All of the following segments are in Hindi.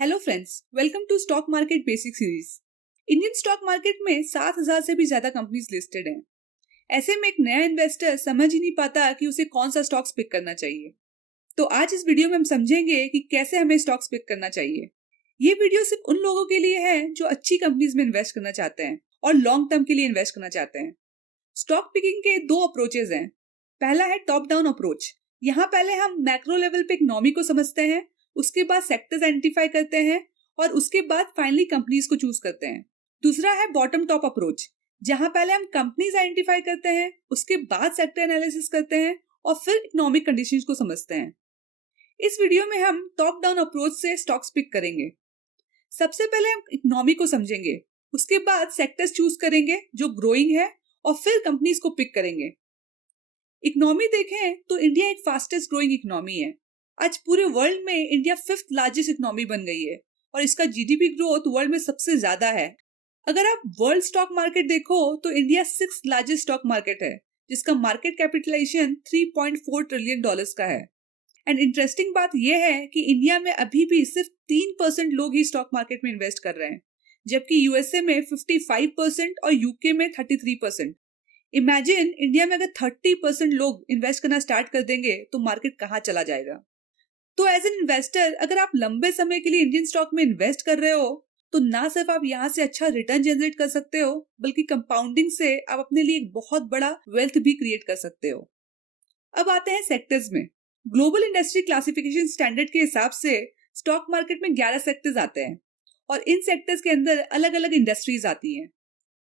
Hello friends, welcome to stock market basic series. Indian stock market में 7,000 से भी ज्यादा कंपनीज लिस्टेड हैं। ऐसे में एक नया इन्वेस्टर समझ ही नहीं पाता कि उसे कौन सा स्टॉक्स पिक करना चाहिए। तो आज इस वीडियो में हम समझेंगे कि कैसे हमें स्टॉक्स पिक करना चाहिए। ये वीडियो सिर्फ उन लोगों के लिए है जो अच्छी कंपनीज में इन्वेस्ट करना चाहते हैं और लॉन्ग टर्म के लिए इन्वेस्ट करना चाहते हैं। स्टॉक पिकिंग के दो अप्रोचेज हैं। पहला है टॉप डाउन अप्रोच। यहाँ पहले हम मैक्रो लेवल पे इकोनॉमी को समझते हैं, उसके बाद सेक्टर्स आइडेंटिफाई करते हैं और उसके बाद फाइनली कंपनीज को चूज करते हैं। दूसरा है बॉटम टॉप अप्रोच, जहां पहले हम कंपनीज आइडेंटिफाई करते हैं, उसके बाद सेक्टर एनालिसिस करते हैं और फिर इकोनॉमिक कंडीशंस को समझते हैं। इस वीडियो में हम टॉप डाउन अप्रोच से स्टॉक्स पिक करेंगे। सबसे पहले हम इकोनॉमी को समझेंगे, उसके बाद सेक्टर्स चूज करेंगे जो ग्रोइंग है और फिर कंपनीज को पिक करेंगे। इकोनॉमी देखें तो इंडिया एक फास्टेस्ट ग्रोइंग इकोनॉमी है। आज पूरे वर्ल्ड में इंडिया 5th लार्जेस्ट इकोनॉमी बन गई है और इसका जीडीपी ग्रोथ वर्ल्ड में सबसे ज्यादा है। अगर आप वर्ल्ड स्टॉक मार्केट देखो तो India 6th largest stock market है, जिसका मार्केट कैपिटलाइजेशन $3.4 ट्रिलियन का है। एंड इंटरेस्टिंग बात यह है कि इंडिया में अभी भी सिर्फ 3% लोग ही स्टॉक मार्केट में इन्वेस्ट कर रहे हैं, जबकि यूएसए में 55% और यूके में 33%। इमेजिन इंडिया में अगर 30% लोग इन्वेस्ट करना स्टार्ट कर देंगे तो मार्केट कहाँ चला जाएगा। तो एज एन इन्वेस्टर अगर आप लंबे समय के लिए इंडियन स्टॉक में इन्वेस्ट कर रहे हो तो ना सिर्फ आप यहाँ से अच्छा रिटर्न जनरेट कर सकते हो, बल्कि कंपाउंडिंग से आप अपने लिए एक बहुत बड़ा वेल्थ भी क्रिएट कर सकते हो। अब आते हैं सेक्टर्स में। ग्लोबल इंडस्ट्री क्लासिफिकेशन स्टैंडर्ड के हिसाब से स्टॉक मार्केट में 11 सेक्टर्स आते हैं और इन सेक्टर्स के अंदर अलग अलग इंडस्ट्रीज आती हैं।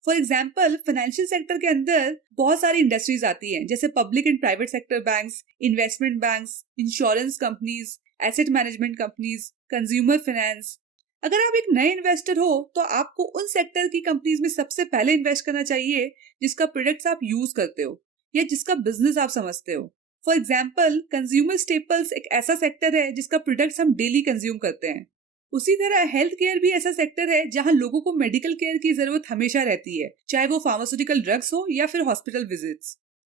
फॉर एग्जाम्पल, फाइनेंशियल सेक्टर के अंदर बहुत सारी इंडस्ट्रीज आती हैं, जैसे public and private sector banks, investment banks, insurance companies, asset management companies, consumer finance. अगर आप एक नए इन्वेस्टर हो तो आपको उन सेक्टर की कंपनीज में सबसे पहले इन्वेस्ट करना चाहिए जिसका प्रोडक्ट्स आप यूज करते हो या जिसका बिजनेस आप समझते हो। फॉर एग्जाम्पल, कंज्यूमर स्टेपल्स एक ऐसा सेक्टर है जिसका प्रोडक्ट्स हम डेली कंज्यूम करते हैं। उसी तरह हेल्थ केयर भी ऐसा सेक्टर है जहां लोगों को मेडिकल केयर की जरूरत हमेशा रहती है, चाहे वो फार्मास्यूटिकल ड्रग्स हो या फिर हॉस्पिटल विजिट्स।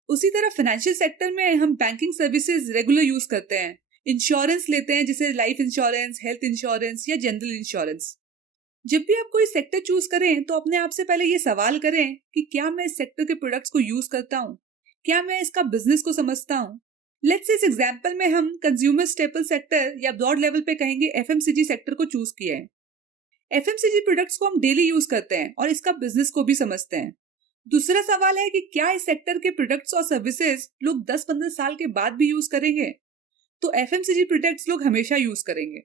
उसी तरह फाइनेंशियल सेक्टर में हम बैंकिंग सर्विसेज रेगुलर यूज करते हैं, इंश्योरेंस लेते हैं जैसे लाइफ इंश्योरेंस, हेल्थ इंश्योरेंस या जनरल इंश्योरेंस। जब भी आप कोई सेक्टर चूज करें तो अपने आप से पहले ये सवाल करें कि क्या मैं इस सेक्टर के प्रोडक्ट्स को यूज करता हूँ, क्या मैं इसका बिजनेस को समझता हूँ। लेट्स से इस एग्जांपल में हम कंज्यूमर स्टेपल सेक्टर या ब्रॉड लेवल पे कहेंगे एफएमसीजी सेक्टर को चूज किया है। एफएमसीजी प्रोडक्ट्स को हम डेली यूज करते हैं और इसका बिजनेस को भी समझते हैं। दूसरा सवाल है कि क्या इस सेक्टर के प्रोडक्ट्स और सर्विसेज लोग 10-15 साल के बाद भी यूज करेंगे। तो एफएमसीजी प्रोडक्ट्स लोग हमेशा यूज करेंगे।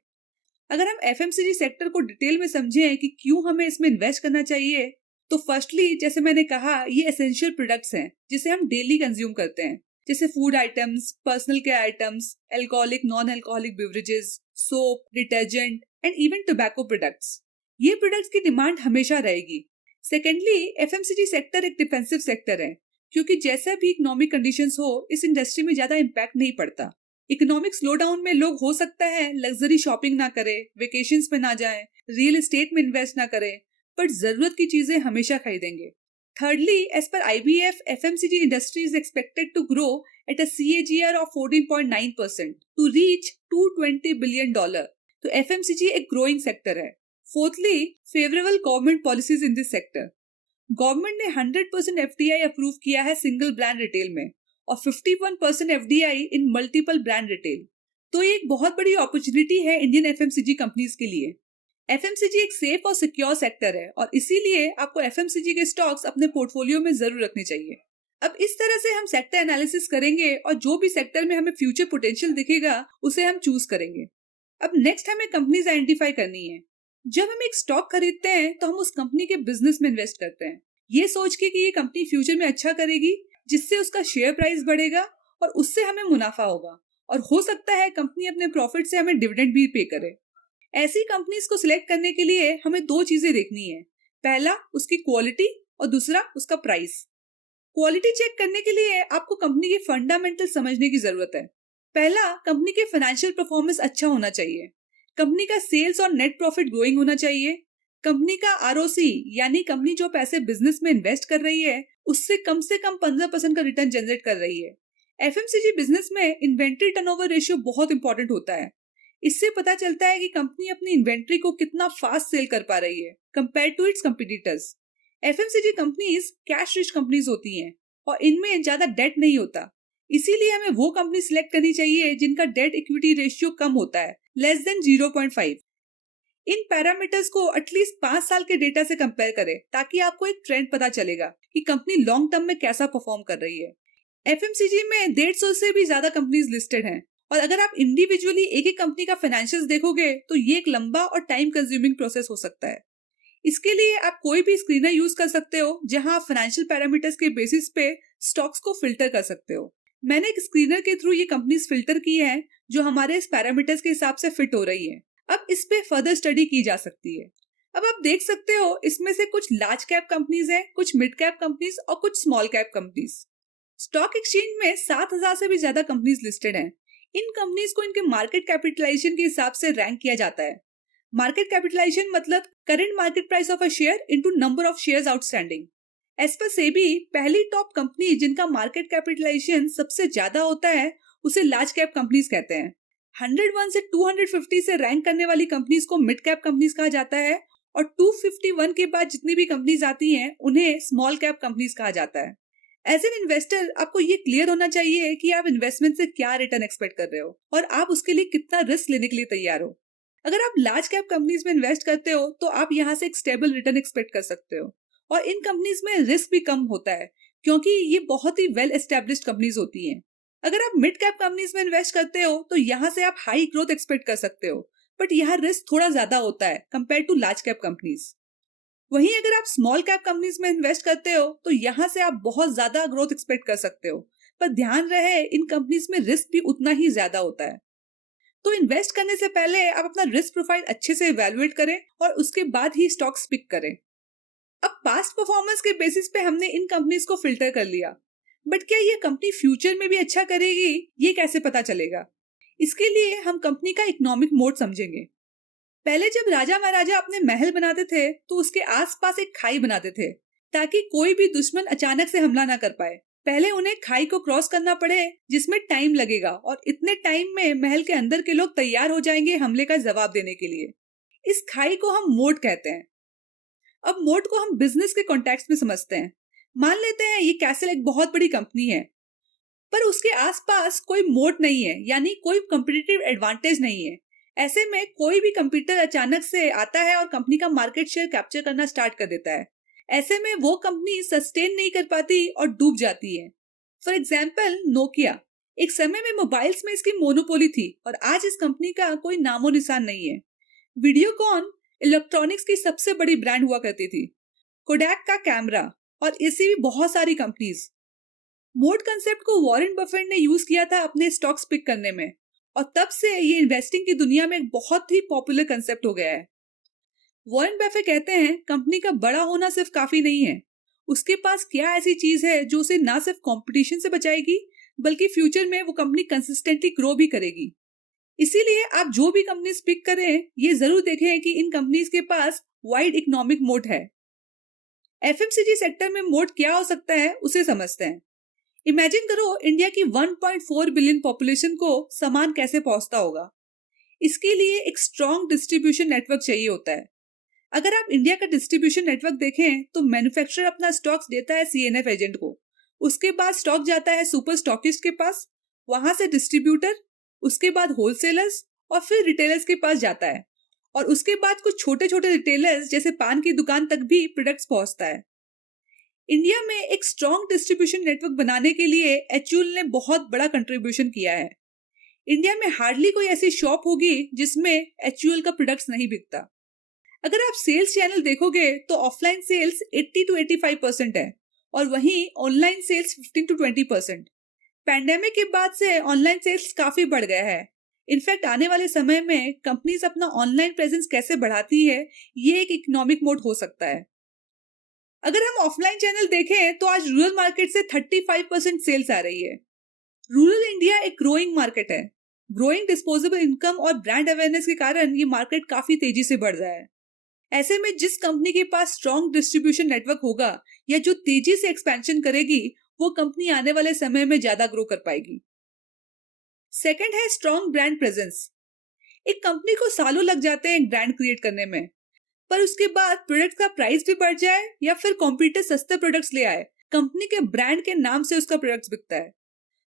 अगर हम एफएमसीजी सेक्टर को डिटेल में समझें कि क्यों हमें इसमें इन्वेस्ट करना चाहिए, तो फर्स्टली जैसे मैंने कहा, ये एसेंशियल प्रोडक्ट्स हैं जिसे हम डेली कंज्यूम करते हैं, जैसे food items, personal care items, alcoholic non alcoholic beverages, soap, detergent and even tobacco products. ये प्रोडक्ट्स की डिमांड हमेशा रहेगी। सेकेंडली, एफएमसीजी सेक्टर एक डिफेंसिव सेक्टर है, क्योंकि जैसा भी इकोनॉमिक कंडीशंस हो, इस इंडस्ट्री में ज्यादा इम्पैक्ट नहीं पड़ता। इकोनॉमिक स्लो डाउन में लोग हो सकता है लग्जरी शॉपिंग ना करें, वेकेशंस पे ना जाएं, रियल एस्टेट में इन्वेस्ट ना करें, बट जरूरत की चीजें हमेशा खरीदेंगे। Thirdly, as per IBF, FMCG industry is expected to grow at a CAGR of 14.9% to reach $220 billion. तो FMCG एक growing sector है। Fourthly, favorable government policies in this sector. Government ने 100% FDI अप्रूव किया है सिंगल ब्रांड रिटेल में और 51% FDI इन मल्टीपल ब्रांड रिटेल। तो ये एक बहुत बड़ी अपॉर्चुनिटी है इंडियन FMCG कंपनीज के लिए। एफएमसीजी एक सेफ और सिक्योर सेक्टर है और इसीलिए आपको एफएमसीजी के स्टॉक्स अपने पोर्टफोलियो में जरूर रखने चाहिए। अब इस तरह से हम सेक्टर एनालिसिस करेंगे और जो भी सेक्टर में हमें फ्यूचर पोटेंशियल दिखेगा उसे हम चूज करेंगे। अब नेक्स्ट हमें कंपनीज आइडेंटिफाई करनी है। जब हम एक स्टॉक खरीदते हैं तो हम उस कंपनी के बिजनेस में इन्वेस्ट करते हैं, ये सोच के कि ये कंपनी फ्यूचर में अच्छा करेगी, जिससे उसका शेयर प्राइस बढ़ेगा और उससे हमें मुनाफा होगा और हो सकता है कंपनी अपने प्रॉफिट से हमें डिविडेंड भी पे करे। ऐसी कंपनीज को सिलेक्ट करने के लिए हमें दो चीजें देखनी है। पहला, उसकी क्वालिटी और दूसरा उसका प्राइस। क्वालिटी चेक करने के लिए आपको कंपनी के फंडामेंटल समझने की जरूरत है। पहला, कंपनी के फाइनेंशियल परफॉर्मेंस अच्छा होना चाहिए। कंपनी का सेल्स और नेट प्रॉफिट ग्रोइंग होना चाहिए। कंपनी का आरओसी यानी कंपनी जो पैसे बिजनेस में इन्वेस्ट कर रही है उससे कम 15% का रिटर्न जनरेट कर रही है। एफएमसीजी बिजनेस में इन्वेंट्री टर्नओवर रेशियो बहुत इंपॉर्टेंट होता है। इससे पता चलता है कि कंपनी अपनी इन्वेंट्री को कितना फास्ट सेल कर पा रही है compare to its competitors. FMCG companies cash rich companies होती हैं और इनमें ज्यादा डेट नहीं होता, इसीलिए हमें वो कंपनी सिलेक्ट करनी चाहिए जिनका डेट इक्विटी रेशियो कम होता है, लेस देन 0.5। इन पैरामीटर्स को एटलीस्ट 5 साल के डेटा से कंपेयर करें ताकि आपको एक ट्रेंड पता चलेगा कि कंपनी लॉन्ग टर्म में कैसा परफॉर्म कर रही है। एफएमसीजी में 150 से भी ज्यादा कंपनीज लिस्टेड हैं और अगर आप इंडिविजुअली एक एक कंपनी का फाइनेंशियल्स देखोगे तो ये एक लंबा और टाइम कंज्यूमिंग प्रोसेस हो सकता है। इसके लिए आप कोई भी स्क्रीनर यूज कर सकते हो जहां आप फाइनेंशियल पैरामीटर्स के बेसिस पे स्टॉक्स को फिल्टर कर सकते हो। मैंने एक स्क्रीनर के थ्रू ये कंपनीज फिल्टर की है जो हमारे इस पैरामीटर्स के हिसाब से फिट हो रही है। अब इस पे फर्दर स्टडी की जा सकती है। अब आप देख सकते हो इसमें से कुछ लार्ज कैप कंपनीज हैं, कुछ मिड कैप कंपनीज और कुछ small cap companies. Stock exchange में 7,000 से भी ज्यादा कंपनीज लिस्टेड हैं। इन कंपनीज को इनके मार्केट कैपिटलाइजेशन के हिसाब से रैंक किया जाता है। मार्केट कैपिटलाइजेशन मतलब current market price of a share into number of shares outstanding. As per SEBI पहली टॉप कंपनी जिनका मार्केट कैपिटलाइजेशन सबसे ज्यादा होता है उसे लार्ज कैप कंपनीज कहते हैं। 101 से 250 से रैंक करने वाली कंपनीज को मिड कैप कंपनीज कहा जाता है और 251 के बाद जितनी भी कंपनीज आती हैं उन्हें स्मॉल कैप कंपनीज कहा जाता है। एज एन इन्वेस्टर आपको ये क्लियर होना चाहिए कि आप इन्वेस्टमेंट से क्या रिटर्न एक्सपेक्ट कर रहे हो और आप उसके लिए कितना रिस्क लेने के लिए तैयार हो। अगर आप लार्ज कैप कंपनीज में इन्वेस्ट करते हो तो आप यहाँ से एक स्टेबल रिटर्न एक्सपेक्ट कर सकते हो और इन कंपनीज में रिस्क भी कम होता है क्योंकि ये बहुत ही वेल एस्टेब्लिश्ड कंपनीज होती हैं। अगर आप मिड कैप कंपनीज में इन्वेस्ट करते हो तो यहाँ से आप हाई ग्रोथ एक्सपेक्ट कर सकते हो, बट यहाँ रिस्क थोड़ा ज्यादा होता है compare to large cap companies. वहीं अगर आप स्मॉल कैप कंपनीज में इन्वेस्ट करते हो तो यहाँ से आप बहुत ज्यादा ग्रोथ एक्सपेक्ट कर सकते हो, पर ध्यान रहे इन कंपनीज में रिस्क भी उतना ही ज्यादा होता है। तो इन्वेस्ट करने से पहले आप अपना रिस्क प्रोफाइल अच्छे से इवैल्यूएट करें और उसके बाद ही स्टॉक्स पिक करें। अब पास्ट परफॉर्मेंस के बेसिस पे हमने इन कंपनीज को फिल्टर कर लिया, बट क्या ये कंपनी फ्यूचर में भी अच्छा करेगी ये कैसे पता चलेगा? इसके लिए हम कंपनी का इकोनॉमिक मोड समझेंगे। पहले जब राजा महाराजा अपने महल बनाते थे तो उसके आसपास एक खाई बनाते थे ताकि कोई भी दुश्मन अचानक से हमला ना कर पाए। पहले उन्हें खाई को क्रॉस करना पड़े जिसमें टाइम लगेगा और इतने टाइम में महल के अंदर के लोग तैयार हो जाएंगे हमले का जवाब देने के लिए। इस खाई को हम मोड कहते हैं। अब मोड को हम बिजनेस के कॉन्टेक्स्ट में समझते हैं। मान लेते हैं ये कैसल एक बहुत बड़ी कंपनी है पर उसके आसपास कोई मोड नहीं है, यानी कोई कॉम्पिटिटिव एडवांटेज नहीं है। ऐसे में कोई भी कंपीटर अचानक से आता है और कंपनी का मार्केट शेयर कैप्चर करना स्टार्ट कर देता है। ऐसे में वो कंपनी सस्टेन नहीं कर पाती और डूब जाती है। फॉर एग्जाम्पल नोकिया, एक समय में मोबाइल्स में इसकी मोनोपोली थी और आज इस कंपनी का कोई नामो निशान नहीं है। वीडियोकॉन इलेक्ट्रॉनिक्स की सबसे बड़ी ब्रांड हुआ करती थी, कोडैक का कैमरा और ऐसी भी बहुत सारी कंपनीज। मोड कंसेप्ट को वॉरेन बफेट ने यूज किया था अपने स्टॉक्स पिक करने में और तब से ये इन्वेस्टिंग की दुनिया में एक बहुत ही पॉपुलर कंसेप्ट हो गया है। वॉरेन बफेट कहते हैं कंपनी का बड़ा होना सिर्फ काफी नहीं है, उसके पास क्या ऐसी चीज है जो उसे ना सिर्फ कंपटीशन से बचाएगी बल्कि फ्यूचर में वो कंपनी कंसिस्टेंटली ग्रो भी करेगी। इसीलिए आप जो भी कंपनीज पिक करें ये जरूर देखें कि इन कंपनीज के पास वाइड इकोनॉमिक मोड है। एफएमसीजी सेक्टर में मोड क्या हो सकता है उसे समझते हैं। इमेजिन करो इंडिया की 1.4 बिलियन पॉपुलेशन को सामान कैसे पहुंचता होगा। इसके लिए एक स्ट्रॉन्ग डिस्ट्रीब्यूशन नेटवर्क चाहिए होता है। अगर आप इंडिया का डिस्ट्रीब्यूशन नेटवर्क देखें तो मैन्युफैक्चरर अपना स्टॉक्स देता है सीएनएफ एजेंट को, उसके बाद स्टॉक जाता है सुपर स्टॉकिस्ट के पास, वहां से डिस्ट्रीब्यूटर, उसके बाद होलसेलर्स और फिर रिटेलर्स के पास जाता है और उसके बाद कुछ छोटे छोटे रिटेलर्स जैसे पान की दुकान तक भी प्रोडक्ट्स पहुंचता है। इंडिया में एक स्ट्रॉन्ग डिस्ट्रीब्यूशन नेटवर्क बनाने के लिए एचयूएल ने बहुत बड़ा कंट्रीब्यूशन किया है। इंडिया में हार्डली कोई ऐसी शॉप होगी जिसमें एचयूएल का प्रोडक्ट्स नहीं बिकता। अगर आप सेल्स चैनल देखोगे तो ऑफलाइन सेल्स 80 to 85% है और वहीं ऑनलाइन सेल्स 15 to 20%। पैंडेमिक के बाद से ऑनलाइन सेल्स काफी बढ़ गया है। इनफैक्ट आने वाले समय में कंपनीज अपना ऑनलाइन प्रेजेंस कैसे बढ़ाती है ये एक इकोनॉमिक मोड हो सकता है। अगर हम ऑफलाइन चैनल देखें तो आज रूरल मार्केट से 35% सेल्स आ रही है। रूरल इंडिया एक ग्रोइंग मार्केट है। ग्रोइंग डिस्पोजेबल इनकम और ब्रांड अवेयरनेस के कारण ये मार्केट काफी तेजी से बढ़ रहा है। ऐसे में जिस कंपनी के पास स्ट्रॉन्ग डिस्ट्रीब्यूशन नेटवर्क होगा या जो तेजी से एक्सपेंशन करेगी वो कंपनी आने वाले समय में ज्यादा ग्रो कर पाएगी। सेकंड है स्ट्रॉन्ग ब्रांड प्रेजेंस। एक कंपनी को सालों लग जाते हैं एक ब्रांड क्रिएट करने में, पर उसके बाद प्रोडक्ट का प्राइस भी बढ़ जाए या फिर कॉम्पिटिटर सस्ते प्रोडक्ट्स ले आए, कंपनी के ब्रांड के नाम से उसका प्रोडक्ट्स बिकता है।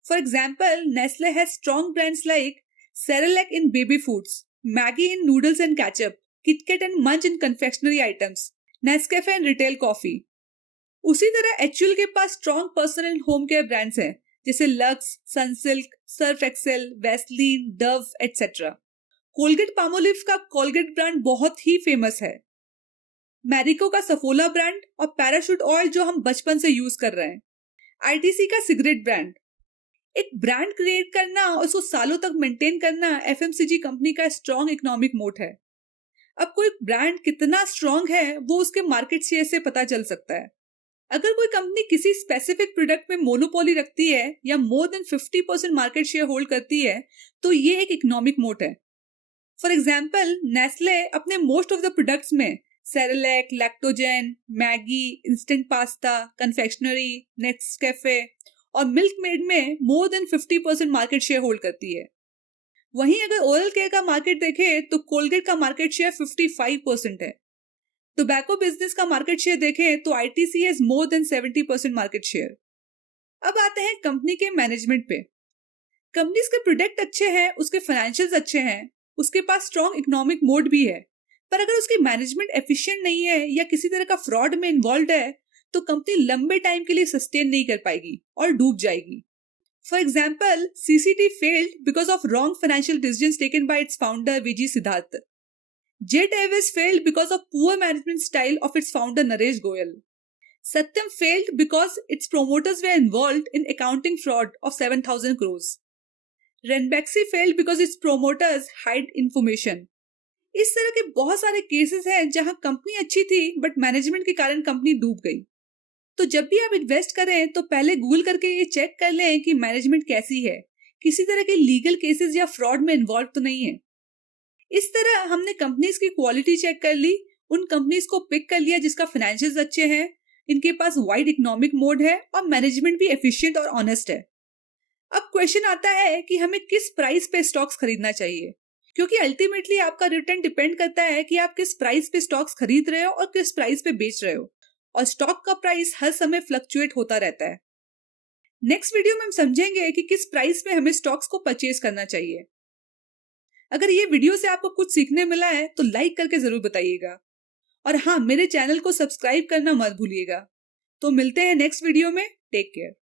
For example, Nestle has strong brands like Cerelac in baby foods, Maggi in noodles and ketchup, KitKat and Munch in confectionery items, Nescafe and retail coffee. उसी तरह एचयूएल के पास strong personal and home care brands हैं जैसे Lux, Sunsilk, Surf Excel, Vaseline, Dove etcetera. Colgate Palmolive का कोलगेट ब्रांड बहुत ही फेमस है। मैरिको का सफोला ब्रांड और पैराशूट ऑयल जो हम बचपन से यूज कर रहे हैं। आईटीसी का सिगरेट ब्रांड। एक ब्रांड क्रिएट करना और उसको सालों तक मेंटेन करना एफएमसीजी कंपनी का स्ट्रॉन्ग इकोनॉमिक मोट है। अब कोई ब्रांड कितना स्ट्रॉन्ग है वो उसके मार्केट शेयर से पता चल सकता है। अगर कोई कंपनी किसी स्पेसिफिक प्रोडक्ट में मोनोपोली रखती है या more than 50% market share hold करती है तो ये एक इकोनॉमिक मोट है। फॉर एग्जाम्पल, नेस्ले अपने मोस्ट ऑफ द प्रोडक्ट्स में Cerelac, lactogen, Maggi, instant pasta, confectionery, Nescafe और मिल्क मेड में more than 50% market share hold करती है। वहीं अगर ओरल केयर का मार्केट देखें तो कोलगेट का मार्केट शेयर 55% है। टोबैको बिजनेस का मार्केट शेयर देखें तो ITC has more than 70% market share. अब आते हैं कंपनी के मैनेजमेंट पे। कंपनीज के प्रोडक्ट अच्छे हैं, उसके फाइनेंशियल्स अच्छे हैं, उसके पास स्ट्रॉन्ग इकोनॉमिक मोड भी है, पर अगर उसकी मैनेजमेंट एफिशिएंट नहीं है या किसी तरह का फ्रॉड में इन्वॉल्व है तो कंपनी लंबे टाइम के लिए सस्टेन नहीं कर पाएगी और डूब जाएगी। For example, CCD failed because of wrong financial decisions taken by its founder VG Siddhartha. Jet Airways failed because of poor management style of its founder Naresh Goyal. Satyam failed because its promoters were involved in accounting fraud of 7,000 crores. Ranbaxy failed because its promoters hid information. इस तरह के बहुत सारे केसेस हैं जहां कंपनी अच्छी थी बट मैनेजमेंट के कारण कंपनी डूब गई। तो जब भी आप इन्वेस्ट करें तो पहले गूगल करके ये चेक कर लें कि मैनेजमेंट कैसी है, किसी तरह के लीगल केसेस या फ्रॉड में इन्वॉल्व तो नहीं है। इस तरह हमने कंपनीज की क्वालिटी चेक कर ली, उन कंपनीज को पिक कर लिया जिसका फाइनेंशियल्स अच्छे हैं, इनके पास वाइड इकोनॉमिक मोड है और मैनेजमेंट भी एफिशिएंट और ऑनेस्ट है। अब क्वेश्चन आता है कि हमें किस प्राइस पे स्टॉक्स खरीदना चाहिए, क्योंकि अल्टीमेटली आपका रिटर्न डिपेंड करता है कि आप किस प्राइस पे स्टॉक्स खरीद रहे हो और किस प्राइस पे बेच रहे हो, और स्टॉक का प्राइस हर समय फ्लक्चुएट होता रहता है। नेक्स्ट वीडियो में हम समझेंगे कि किस प्राइस पे हमें स्टॉक्स को परचेज करना चाहिए। अगर ये वीडियो से आपको कुछ सीखने मिला है तो लाइक करके जरूर बताइएगा, और हाँ, मेरे चैनल को सब्सक्राइब करना मत भूलिएगा। तो मिलते हैं नेक्स्ट वीडियो में। Take care.